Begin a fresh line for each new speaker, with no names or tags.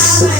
તારા